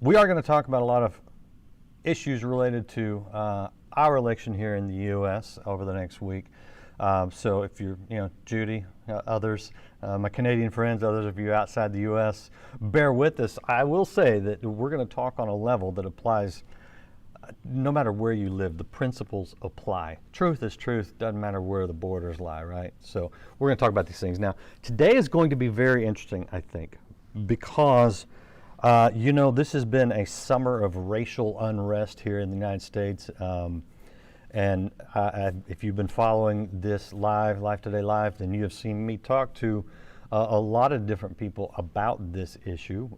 We are going to talk about a lot of issues related to our election here in the U.S. over the next week. So if you're, Judy, others, my Canadian friends, others of you outside the U.S., bear with us. I will say that we're going to talk on a level that applies no matter where you live. The principles apply. Truth is truth, doesn't matter where the borders lie, right? So we're going to talk about these things. Now, today is going to be very interesting, I think, because this has been a summer of racial unrest here in the United States. And if you've been following this Live Today Live, then you have seen me talk to a lot of different people about this issue,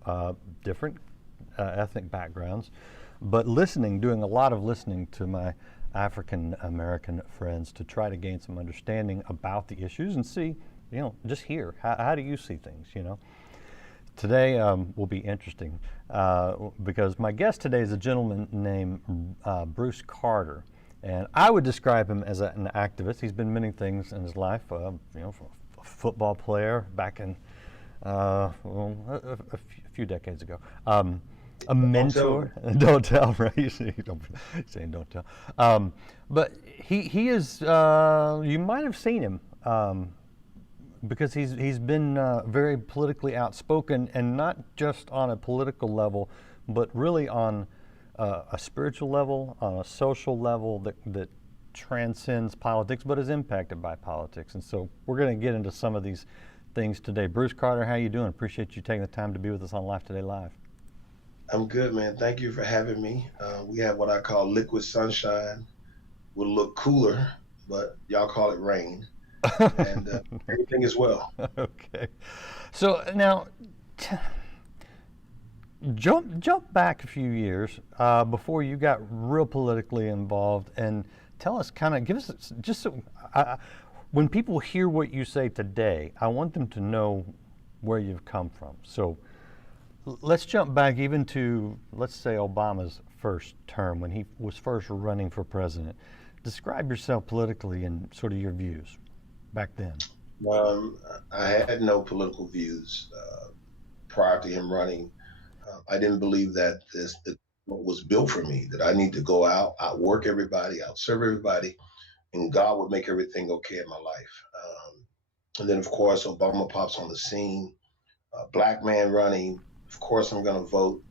different ethnic backgrounds, but doing a lot of listening to my African American friends to try to gain some understanding about the issues and see, just hear, how do you see things, Today will be interesting because my guest today is a gentleman named Bruce Carter. And I would describe him as an activist. He's been many things in his life, from a football player back in a few decades ago. A mentor. Don't tell, right? You're saying don't tell. But he is, you might have seen him because he's been very politically outspoken, and not just on a political level, but really on a spiritual level, on a social level that transcends politics, but is impacted by politics. And so we're going to get into some of these things today. Bruce Carter, how you doing? Appreciate you taking the time to be with us on Live Today Live. I'm good, man. Thank you for having me. We have what I call liquid sunshine. Will look cooler, but y'all call it rain. And everything is well. Okay. So now, jump back a few years before you got real politically involved, and tell us, give us just so when people hear what you say today, I want them to know where you've come from. So let's jump back even to, let's say, Obama's first term when he was first running for president. Describe yourself politically and sort of your views back then. I had no political views prior to him running. I didn't believe that this was built for me, that I need to go out, outwork everybody, outserve everybody, and God would make everything okay in my life. And then, of course, Obama pops on the scene, a black man running. Of course, I'm going to vote.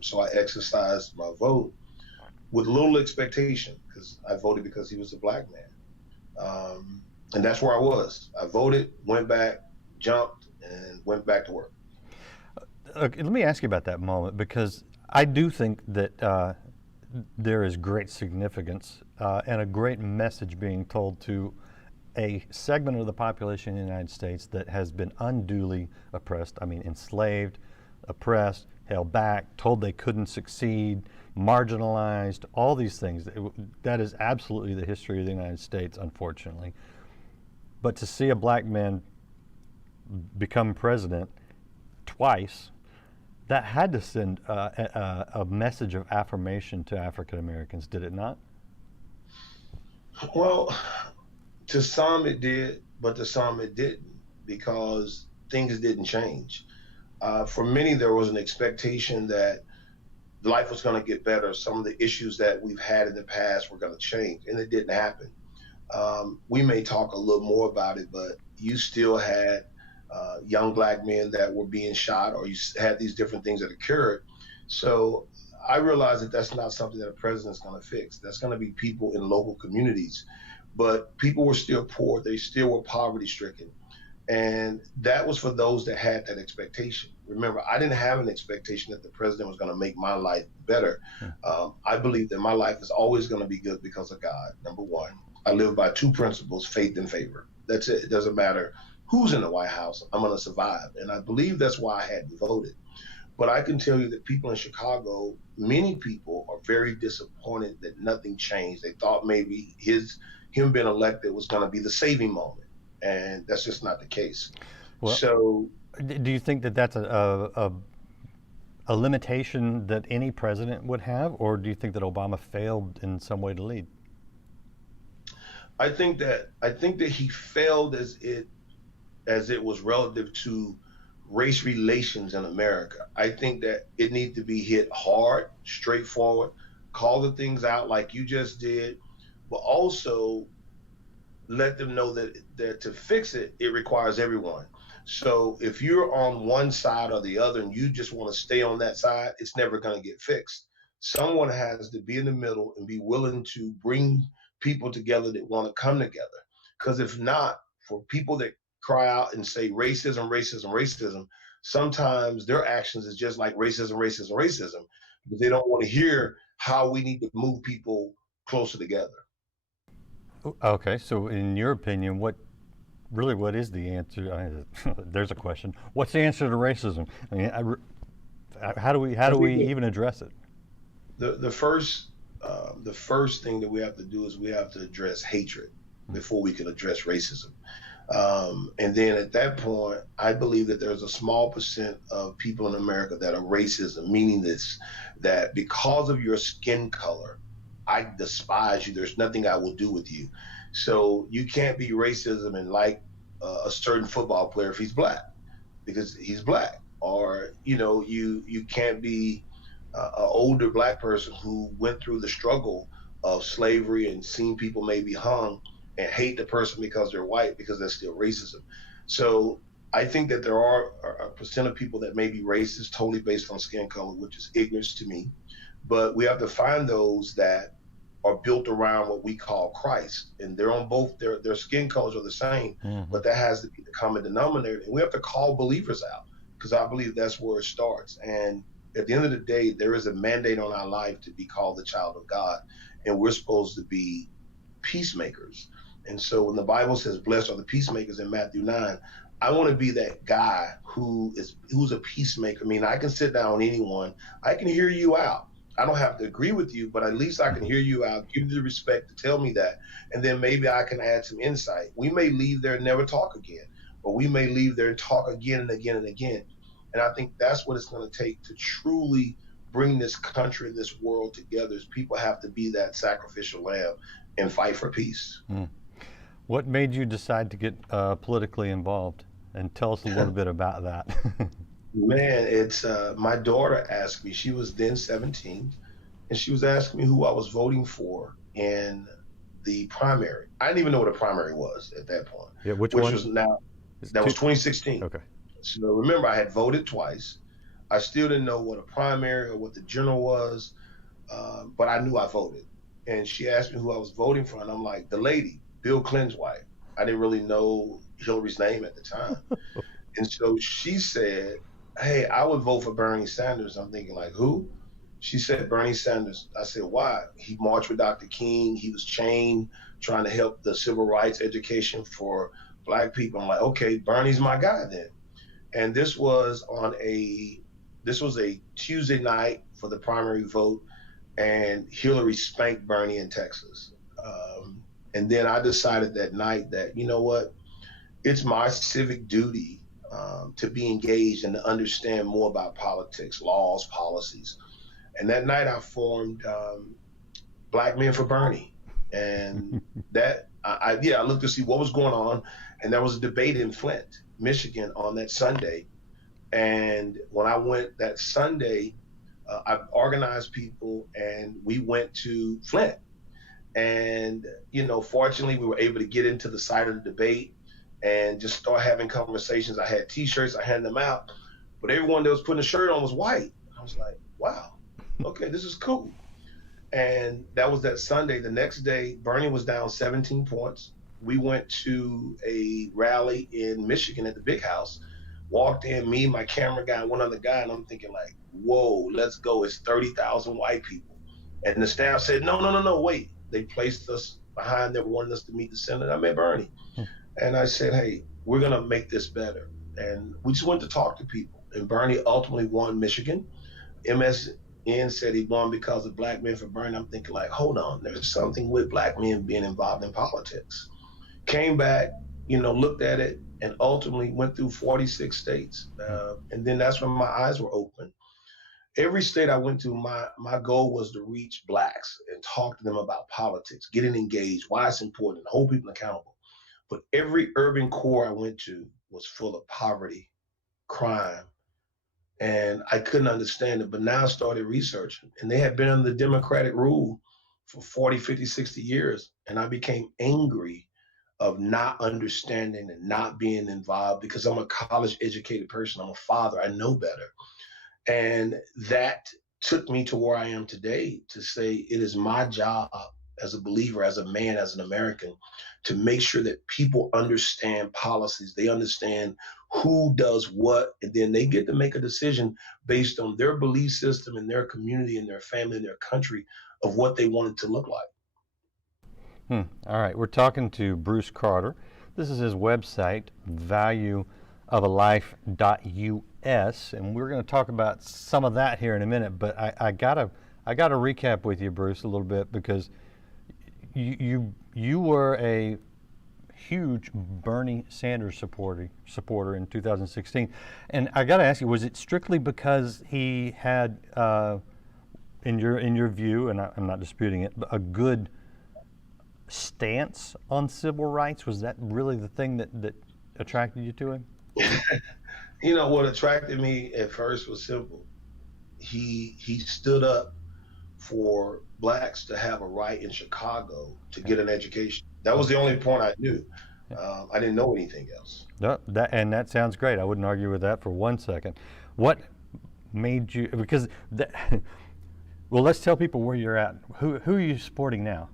So I exercised my vote with little expectation because I voted because he was a black man. And that's where I was. I voted, went back, jumped, and went back to work. Okay, let me ask you about that moment, because I do think that there is great significance and a great message being told to a segment of the population in the United States that has been unduly oppressed. I mean, enslaved, oppressed, held back, told they couldn't succeed, marginalized, all these things. That is absolutely the history of the United States, unfortunately. But to see a black man become president twice, that had to send a message of affirmation to African Americans, did it not? Well, to some it did, but to some it didn't, because things didn't change. For many, there was an expectation that life was going to get better. Some of the issues that we've had in the past were going to change, and it didn't happen. We may talk a little more about it, but you still had young black men that were being shot, or you had these different things that occurred. So I realized that that's not something that a president's going to fix. That's going to be people in local communities. But people were still poor. They still were poverty stricken. And that was for those that had that expectation. Remember, I didn't have an expectation that the president was going to make my life better. I believe that my life is always going to be good because of God, number one. I live by two principles, faith and favor. That's it. It doesn't matter who's in the White House, I'm going to survive. And I believe that's why I hadn't voted. But I can tell you that people in Chicago, many people are very disappointed that nothing changed. They thought maybe him being elected was going to be the saving moment. And that's just not the case. Well, so do you think that that's a limitation that any president would have, or do you think that Obama failed in some way to lead? I think that he failed as it was relative to race relations in America. I think that it needs to be hit hard, straightforward, call the things out like you just did, but also let them know that to fix it, it requires everyone. So if you're on one side or the other and you just want to stay on that side, it's never going to get fixed. Someone has to be in the middle and be willing to bring people together that want to come together. Because if not, for people that cry out and say racism, racism, racism, sometimes their actions is just like racism, racism, racism, because they don't want to hear how we need to move people closer together. Okay, so in your opinion, what is the answer? There's a question. What's the answer to racism? I mean, how I do we think even address it? the first thing that we have to do is we have to address hatred before we can address racism. And then at that point, I believe that there's a small percent of people in America that are racism, meaning this, that because of your skin color, I despise you. There's nothing I will do with you. So you can't be racism and like a certain football player if he's black because he's black, or you can't be an older black person who went through the struggle of slavery and seen people maybe hung and hate the person because they're white because that's still racism. So I think that there are a percent of people that may be racist totally based on skin color, which is ignorance to me. But we have to find those that are built around what we call Christ, and they're on both their skin colors are the same, Hmm. but that has to be the common denominator. And we have to call believers out because I believe that's where it starts. And at the end of the day, there is a mandate on our life to be called the child of God, and we're supposed to be peacemakers. And so when the Bible says, "Blessed are the peacemakers" in Matthew 9, I want to be that guy who's a peacemaker. I mean, I can sit down with anyone, I can hear you out. I don't have to agree with you, but at least I can hear you out, give you the respect to tell me that, and then maybe I can add some insight. We may leave there and never talk again, but we may leave there and talk again and again and again. And I think that's what it's going to take to truly bring this country and this world together. Is people have to be that sacrificial lamb and fight for peace. Mm. What made you decide to get politically involved? And tell us a little bit about that. Man, it's my daughter asked me. She was then 17, and she was asking me who I was voting for in the primary. I didn't even know what a primary was at that point, Yeah, which which one? was now It's that two. was 2016. Okay. So remember, I had voted twice. I still didn't know what a primary or what the general was, but I knew I voted. And she asked me who I was voting for, and I'm like, the lady, Bill Clinton's wife. I didn't really know Hillary's name at the time. And so she said, "Hey, I would vote for Bernie Sanders." I'm thinking, like, who? She said, "Bernie Sanders." I said, "Why?" He marched with Dr. King. He was chained, trying to help the civil rights education for Black people. I'm like, okay, Bernie's my guy then. And this was a Tuesday night for the primary vote, and Hillary spanked Bernie in Texas. And then I decided that night that, you know what, it's my civic duty to be engaged and to understand more about politics, laws, policies. And that night I formed Black Men for Bernie. And I looked to see what was going on. And there was a debate in Flint, Michigan on that Sunday. And when I went that Sunday, I organized people and we went to Flint. And, fortunately, we were able to get into the site of the debate and just start having conversations. I had T-shirts, I handed them out, but everyone that was putting a shirt on was white. I was like, wow, okay, this is cool. And that was that Sunday. The next day, Bernie was down 17 points. We went to a rally in Michigan at the big house, walked in, me, my camera guy, and one other guy, and I'm thinking like, whoa, let's go. It's 30,000 white people. And the staff said, no, no, no, no, wait. They placed us behind them, wanted us to meet the senator. I met Bernie. And I said, hey, we're going to make this better. And we just went to talk to people. And Bernie ultimately won Michigan. MSN said he won because of Black Men for Bernie. I'm thinking like, hold on, there's something with Black men being involved in politics. Came back, looked at it, and ultimately went through 46 states. And then that's when my eyes were open. Every state I went to, my goal was to reach Blacks and talk to them about politics, getting engaged, why it's important, hold people accountable. But every urban core I went to was full of poverty, crime. And I couldn't understand it. But now I started researching, and they had been under the Democratic rule for 40, 50, 60 years. And I became angry of not understanding and not being involved because I'm a college educated person. I'm a father. I know better. And that took me to where I am today to say it is my job as a believer, as a man, as an American, to make sure that people understand policies. They understand who does what, and then they get to make a decision based on their belief system and their community and their family and their country of what they want it to look like. All right, we're talking to Bruce Carter. This is his website, valueofalife.us, and we're going to talk about some of that here in a minute. But I gotta recap with you, Bruce, a little bit, because you were a huge Bernie Sanders supporter in 2016, and I got to ask you, was it strictly because he had, in your view, and I'm not disputing it, a good stance on civil rights? Was that really the thing that attracted you to him? You know, what attracted me at first was simple. He stood up for blacks to have a right in Chicago to get an education. That was the only point I knew. I didn't know anything else. No, that sounds great. I wouldn't argue with that for 1 second. What made you? Because well, let's tell people where you're at. Who are you supporting now?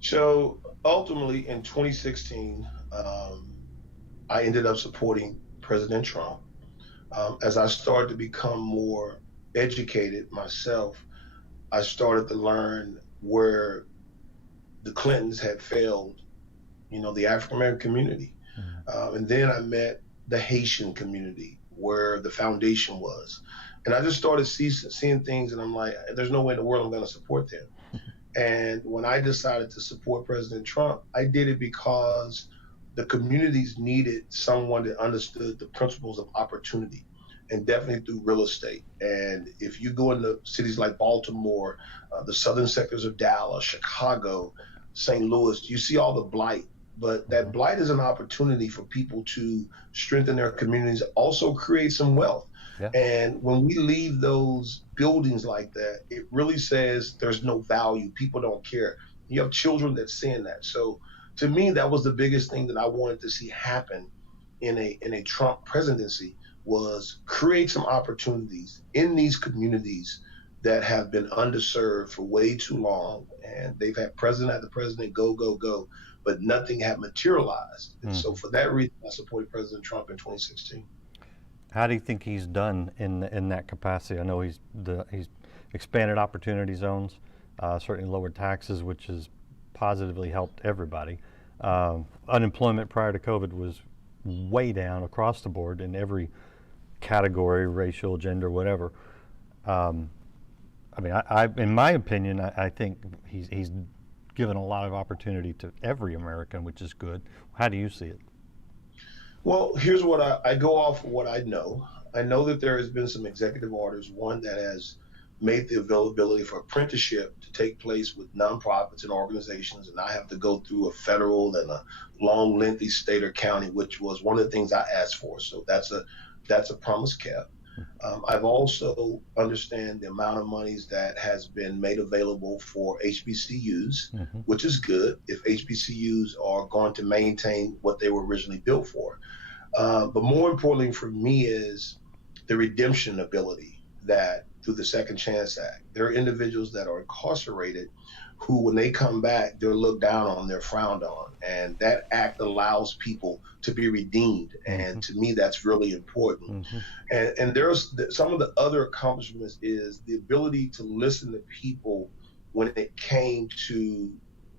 So ultimately, in 2016, I ended up supporting President Trump. As I started to become more educated myself, I started to learn where the Clintons had failed, the African American community. And then I met the Haitian community where the foundation was. And I just started seeing things, and I'm like, there's no way in the world I'm going to support them. And when I decided to support President Trump, I did it because the communities needed someone that understood the principles of opportunity, and definitely through real estate. And if you go into cities like Baltimore, the southern sectors of Dallas, Chicago, St. Louis, you see all the blight. But that blight is an opportunity for people to strengthen their communities, also create some wealth. Yeah. And when we leave those buildings like that, it really says there's no value. People don't care. You have children that's seeing that. So to me, that was the biggest thing that I wanted to see happen in a Trump presidency, was create some opportunities in these communities that have been underserved for way too long. And they've had president after president go, go, go, but nothing had materialized. And so for that reason, I supported President Trump in 2016. How do you think he's done in that capacity? I know he's expanded opportunity zones, certainly lowered taxes, which has positively helped everybody. Unemployment prior to COVID was way down across the board in every category, racial, gender, whatever. I mean, in my opinion, I think he's given a lot of opportunity to every American, which is good. How do you see it? Well, here's what I go off of what I know. I know that there has been some executive orders, one that has made the availability for apprenticeship to take place with nonprofits and organizations, and I have to go through a federal and a long, lengthy state or county, which was one of the things I asked for. So that's a promise kept. I've also understand the amount of monies that has been made available for HBCUs, which is good if HBCUs are going to maintain what they were originally built for. But more importantly for me is the redemption ability that through the Second Chance Act, there are individuals that are incarcerated who, when they come back, they're looked down on, they're frowned on. And that act allows people to be redeemed. And to me, that's really important. And there's some of the other accomplishments is the ability to listen to people when it came to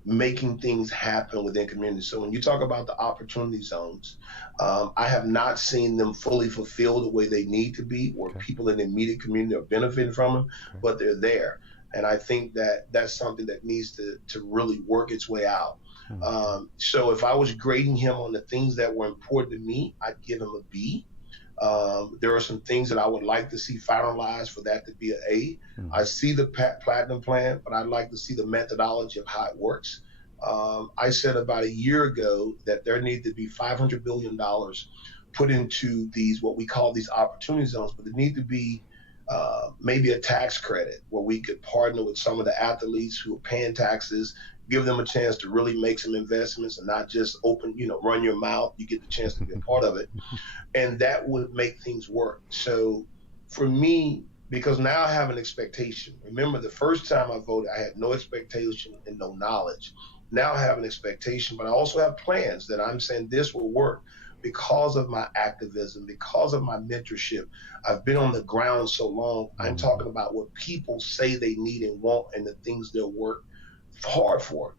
making things happen within communities. So when you talk about the opportunity zones, I have not seen them fully fulfilled the way they need to be, where people in the immediate community are benefiting from them, but they're there. And I think that that's something that needs to really work its way out. So if I was grading him on the things that were important to me, I'd give him a B. There are some things that I would like to see finalized for that to be an A. I see the Platinum Plan, but I'd like to see the methodology of how it works. I said about a year ago that there needed to be $500 billion put into these, what we call these opportunity zones, but there need to be maybe a tax credit where we could partner with some of the athletes who are paying taxes, give them a chance to really make some investments and not just run your mouth. You get the chance to be a part of it. And that would make things work. So for me, because now I have an expectation. Remember, the first time I voted, I had no expectation and no knowledge. Now I have an expectation, but I also have plans that I'm saying this will work because of my activism, because of my mentorship. I've been on the ground so long. I'm talking about what people say they need and want and the things they'll work hard for.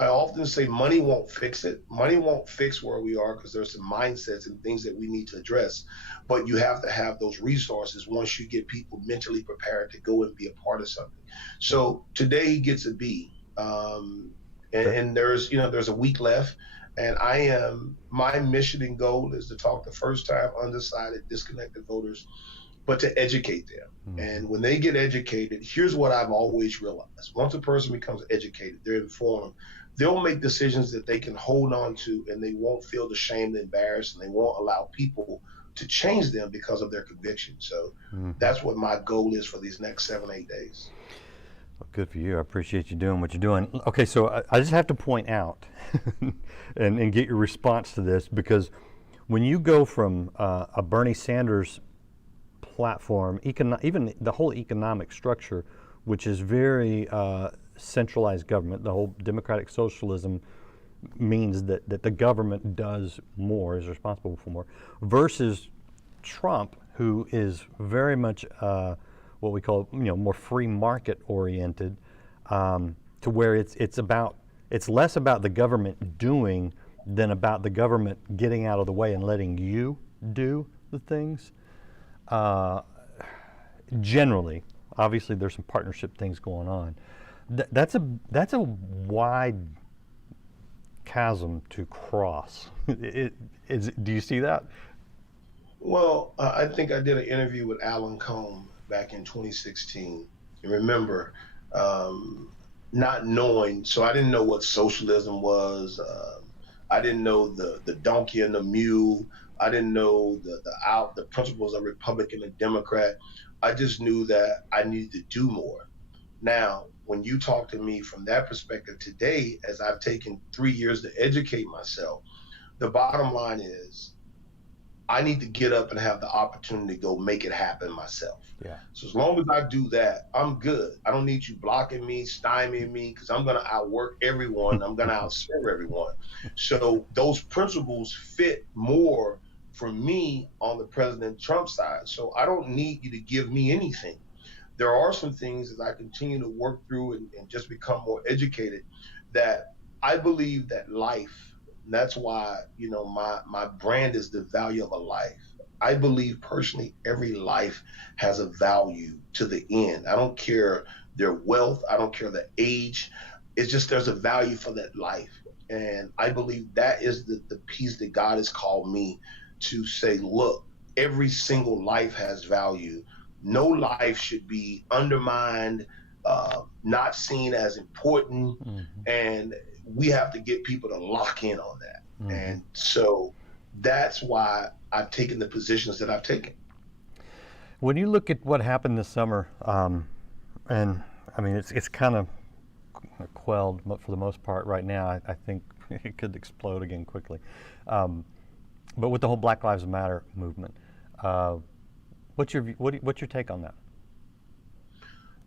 I often say money won't fix it. Money won't fix where we are because there's some mindsets and things that we need to address. But you have to have those resources once you get people mentally prepared to go and be a part of something. So today he gets a B. And there's a week left. And my mission and goal is to talk the first time undecided, disconnected voters, but to educate them. And when they get educated, here's what I've always realized. Once a person becomes educated, they're informed, they'll make decisions that they can hold on to and they won't feel ashamed, embarrassed, and they won't allow people to change them because of their conviction. So that's what my goal is for these next 7-8 days. Well, good for you. I appreciate you doing what you're doing. Okay, so I just have to point out and get your response to this, because when you go from a Bernie Sanders platform, even the whole economic structure, which is very centralized government, the whole democratic socialism means that the government does more, is responsible for more, versus Trump, who is very much what we call more free market oriented, to where it's less about the government doing than about the government getting out of the way and letting you do the things. Generally, obviously there's some partnership things going on. That's a wide chasm to cross. Do you see that? Well, I think I did an interview with Alan Combe back in 2016. And remember, not knowing, so I didn't know what socialism was. I didn't know the donkey and the mule. I didn't know the principles of Republican and Democrat. I just knew that I needed to do more. Now, when you talk to me from that perspective today, as I've taken 3 years to educate myself, the bottom line is I need to get up and have the opportunity to go make it happen myself. Yeah. So as long as I do that, I'm good. I don't need you blocking me, stymieing me, because I'm going to outwork everyone. I'm going to outserve everyone. So those principles fit more for me on the President Trump side. So I don't need you to give me anything. There are some things as I continue to work through and just become more educated that I believe that life, and that's why, my brand is the value of a life. I believe personally every life has a value to the end. I don't care their wealth. I don't care the age. It's just there's a value for that life. And I believe that is the piece that God has called me to say, look, every single life has value. No life should be undermined, not seen as important. And we have to get people to lock in on that. And so that's why I've taken the positions that I've taken. When you look at what happened this summer, and I mean, it's kind of quelled for the most part right now. I think it could explode again quickly. But with the whole Black Lives Matter movement, what's your take on that?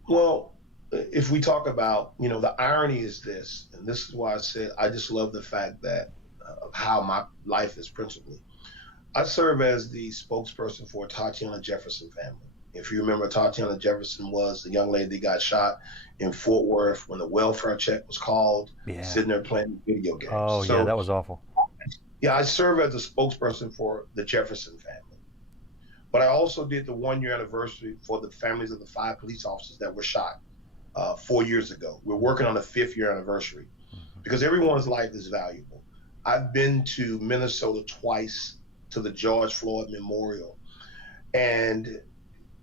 Well, if we talk about, the irony is this, and this is why I said I just love the fact that of how my life is principally. I serve as the spokesperson for Tatiana Jefferson family. If you remember, Tatiana Jefferson was the young lady that got shot in Fort Worth when the welfare check was called, sitting there playing video games. Oh, yeah, that was awful. Yeah, I serve as a spokesperson for the Jefferson family. But I also did the 1-year anniversary for the families of the 5 police officers that were shot 4 years ago. We're working on the 5th year anniversary because everyone's life is valuable. I've been to Minnesota twice to the George Floyd Memorial, and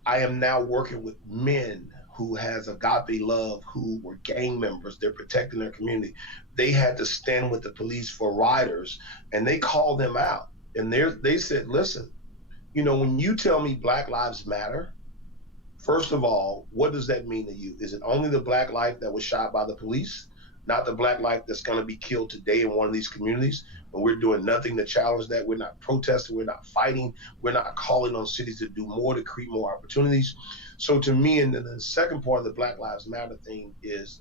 I am now working with men who has agape love, who were gang members. They're protecting their community. They had to stand with the police for rioters, and they called them out. And they said, listen, when you tell me Black Lives Matter, first of all, what does that mean to you? Is it only the Black life that was shot by the police, not the Black life that's going to be killed today in one of these communities? And we're doing nothing to challenge that. We're not protesting. We're not fighting. We're not calling on cities to do more to create more opportunities. So to me, and then the second part of the Black Lives Matter thing is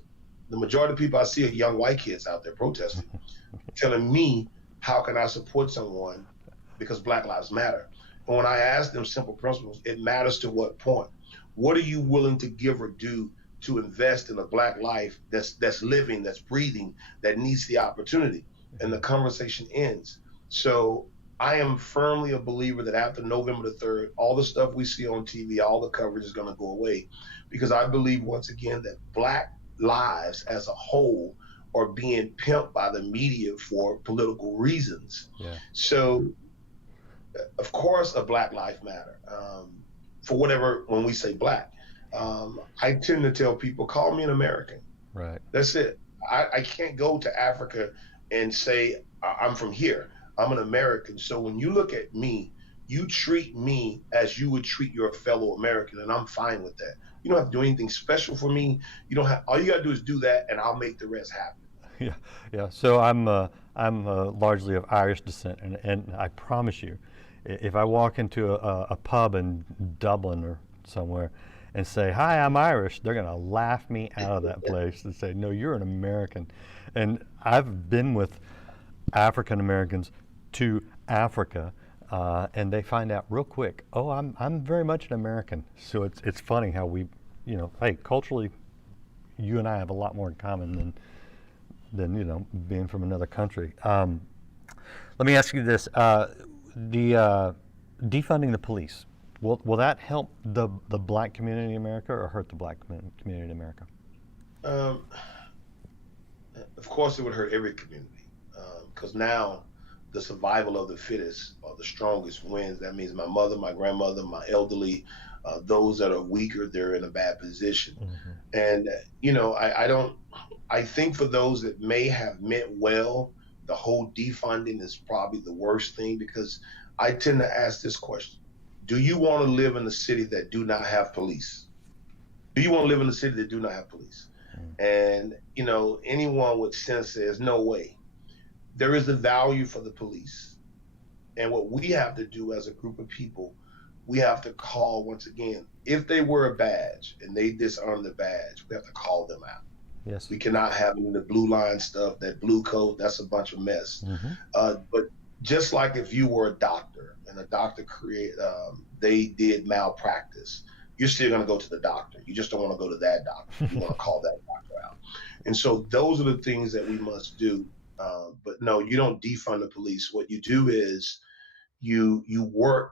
the majority of people I see are young white kids out there protesting, telling me, how can I support someone because Black Lives Matter? And when I ask them simple principles, it matters to what point. What are you willing to give or do to invest in a Black life that's living, that's breathing, that needs the opportunity? And the conversation ends. So I am firmly a believer that after November the 3rd, all the stuff we see on TV, all the coverage is going to go away, because I believe once again that Black lives as a whole are being pimped by the media for political reasons. Yeah. So of course a Black life matter. For whatever, when we say Black, I tend to tell people, call me an American. Right. That's it. I can't go to Africa and say, I'm from here. I'm an American. So when you look at me, you treat me as you would treat your fellow American, and I'm fine with that. You don't have to do anything special for me. You don't have, all you gotta do is do that, and I'll make the rest happen. Yeah, yeah. So I'm largely of Irish descent, and I promise you, if I walk into a pub in Dublin or somewhere and say, "Hi, I'm Irish," they're gonna laugh me out of that place and say, "No, you're an American." And I've been with African Americans to Africa, and they find out real quick, "Oh, I'm very much an American." So it's funny how we, hey, culturally, you and I have a lot more in common than being from another country. Let me ask you this: the defunding the police, will that help the Black community in America or hurt the Black community in America? Of course, it would hurt every community, because now the survival of the fittest or the strongest wins. That means my mother, my grandmother, my elderly, those that are weaker, they're in a bad position. Mm-hmm. And I think for those that may have meant well, the whole defunding is probably the worst thing, because I tend to ask this question: do you want to live in a city that do not have police? Do you want to live in a city that do not have police? And, anyone with sense says, no way. There is a value for the police. And what we have to do as a group of people, we have to call, once again, if they wear a badge and they disarm the badge, we have to call them out. Yes. We cannot have any of the blue line stuff, that blue coat, that's a bunch of mess. Mm-hmm. But just like if you were a doctor and a doctor they did malpractice, you're still going to go to the doctor. You just don't want to go to that doctor. You want to call that doctor out. And so those are the things that we must do. But no, you don't defund the police. What you do is you work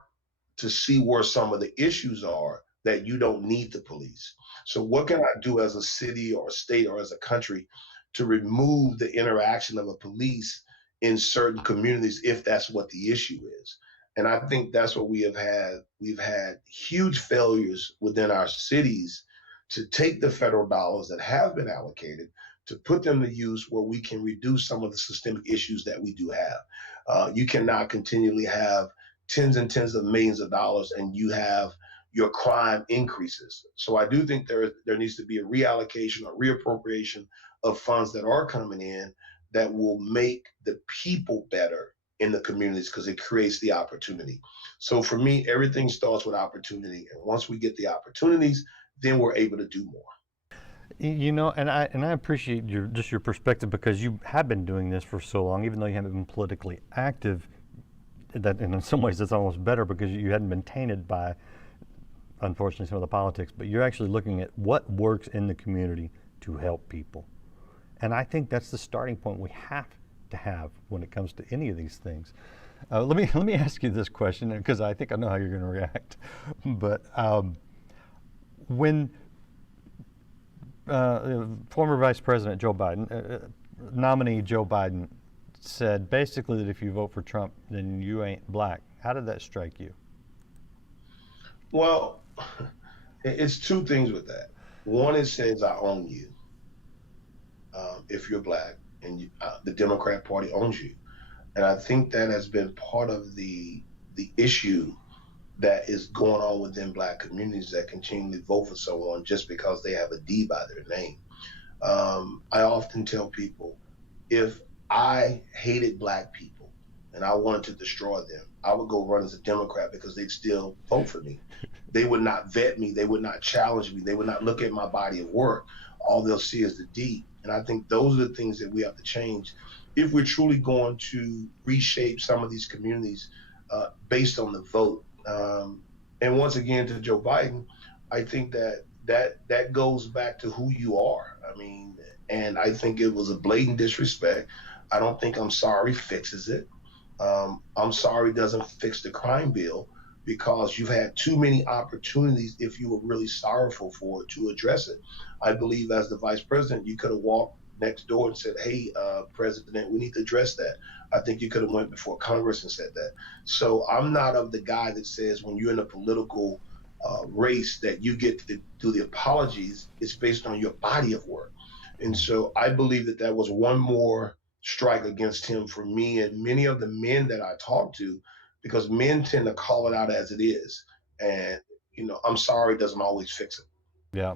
to see where some of the issues are that you don't need the police. So what can I do as a city or a state or as a country to remove the interaction of a police in certain communities if that's what the issue is? And I think that's what we have had. We've had huge failures within our cities to take the federal dollars that have been allocated to put them to use where we can reduce some of the systemic issues that we do have. You cannot continually have tens and tens of millions of dollars and you have your crime increases. So I do think there needs to be a reallocation or reappropriation of funds that are coming in that will make the people better in the communities, because it creates the opportunity. So for me, everything starts with opportunity. And once we get the opportunities, then we're able to do more. And I appreciate your perspective, because you have been doing this for so long, even though you haven't been politically active. That, and in some ways, it's almost better because you hadn't been tainted by, unfortunately, some of the politics. But you're actually looking at what works in the community to help people, and I think that's the starting point we have to have when it comes to any of these things. Let me ask you this question, because I think I know how you're going to react. But when former Vice President Joe Biden, nominee Joe Biden, said basically that if you vote for Trump, then you ain't Black, how did that strike you? Well, it's two things with that. One, it says I own you if you're Black, and the Democrat Party owns you. And I think that has been part of the issue that is going on within Black communities that continually vote for someone just because they have a D by their name. I often tell people, if I hated Black people and I wanted to destroy them, I would go run as a Democrat because they'd still vote for me. They would not vet me. They would not challenge me. They would not look at my body of work. All they'll see is the D. And I think those are the things that we have to change if we're truly going to reshape some of these communities based on the vote. And once again, to Joe Biden, I think that goes back to who you are. I mean, and I think it was a blatant disrespect. I don't think I'm sorry fixes it. I'm sorry doesn't fix the crime bill because you've had too many opportunities, if you were really sorrowful for it, to address it. I believe as the vice president, you could have walked next door and said, hey, President, we need to address that. I think you could have went before Congress and said that. So I'm not of the guy that says when you're in a political race that you get to do the apologies. It's based on your body of work. And so I believe that that was one more strike against him for me and many of the men that I talk to, because men tend to call it out as it is. And, I'm sorry doesn't always fix it. Yeah.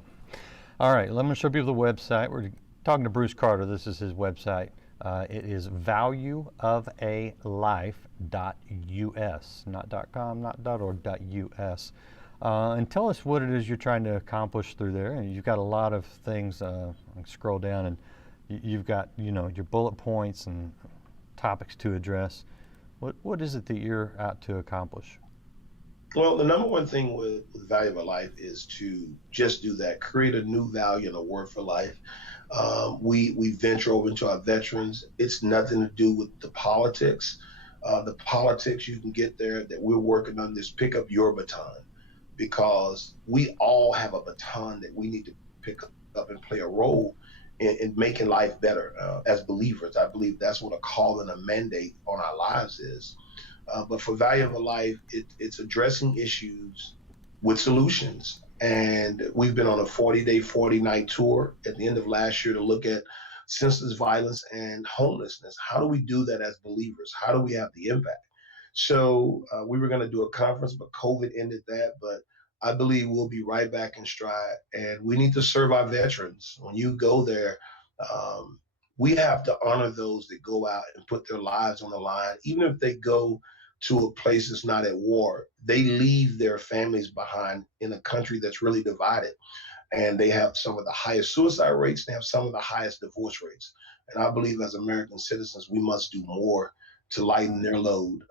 All right, let me show people the website. We're talking to Bruce Carter. This is his website. It is valueofalife.us, not .com, not .org, .us. And tell us what it is you're trying to accomplish through there. And you've got a lot of things. Scroll down, and you've got your bullet points and topics to address. What is it that you're out to accomplish? Well, the number one thing with Value of a Life is to just do that, create a new value and a word for life. We venture over into our veterans. It's nothing to do with the politics. The politics you can get there that we're working on this pick up your baton, because we all have a baton that we need to pick up and play a role in making life better as believers. I believe that's what a call and a mandate on our lives is. But for Value of a Life, it's addressing issues with solutions. And we've been on a 40-day, 40-night tour at the end of last year to look at senseless violence and homelessness. How do we do that as believers? How do we have the impact? So we were going to do a conference, but COVID ended that. But I believe we'll be right back in stride. And we need to serve our veterans. When you go there, we have to honor those that go out and put their lives on the line. Even if they go to a place that's not at war, they leave their families behind in a country that's really divided. And they have some of the highest suicide rates. They have some of the highest divorce rates. And I believe as American citizens, we must do more to lighten their load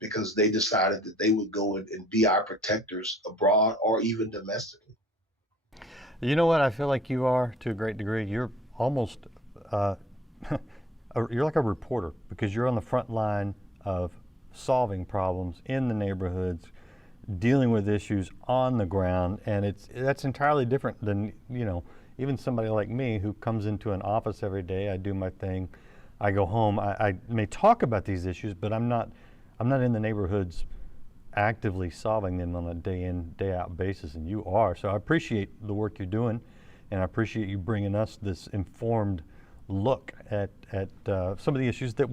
because they decided that they would go and be our protectors abroad or even domestically. You know what? I feel like you are to a great degree. You're almost, you're like a reporter, because you're on the front line of solving problems in the neighborhoods, dealing with issues on the ground, and that's entirely different than even somebody like me who comes into an office every day. I do my thing, I go home. I may talk about these issues, but I'm not in the neighborhoods actively solving them on a day in, day out basis, and you are. So I appreciate the work you're doing, and I appreciate you bringing us this informed look at some of the issues that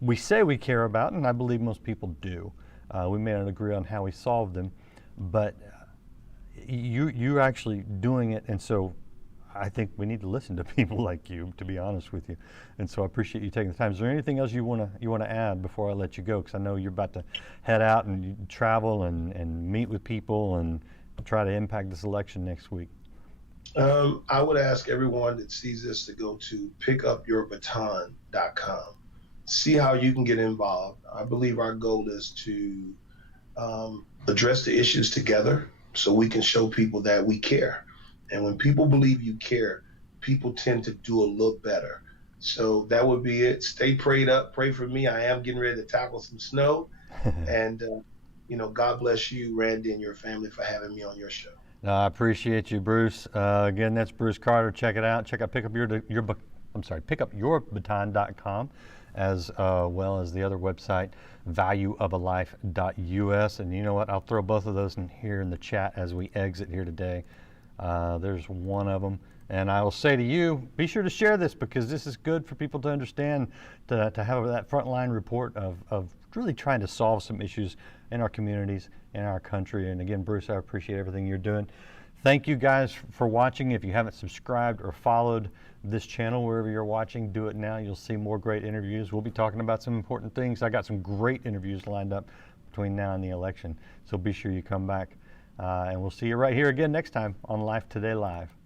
we say we care about, and I believe most people do. We may not agree on how we solve them, but you're actually doing it, and so I think we need to listen to people like you, to be honest with you. And so I appreciate you taking the time. Is there anything else you want to add before I let you go? Because I know you're about to head out and you travel and meet with people and try to impact this election next week. I would ask everyone that sees this to go to pickupyourbaton.com. See how you can get involved. I believe our goal is to address the issues together so we can show people that we care. And when people believe you care, people tend to do a little better. So that would be it. Stay prayed up. Pray for me. I am getting ready to tackle some snow. And, God bless you, Randy, and your family for having me on your show. No, I appreciate you, Bruce. Again, that's Bruce Carter. Check it out. Check out pickupyourbaton.com, as well as the other website, valueofalife.us. And you know what? I'll throw both of those in here in the chat as we exit here today. There's one of them. And I will say to you, be sure to share this, because this is good for people to understand, to have that frontline report of really trying to solve some issues in our communities, in our country. And again, Bruce, I appreciate everything you're doing. Thank you guys for watching. If you haven't subscribed or followed this channel wherever you're watching, do it now. You'll see more great interviews. We'll be talking about some important things. I got some great interviews lined up between now and the election. So be sure you come back. And we'll see you right here again next time on Life Today Live.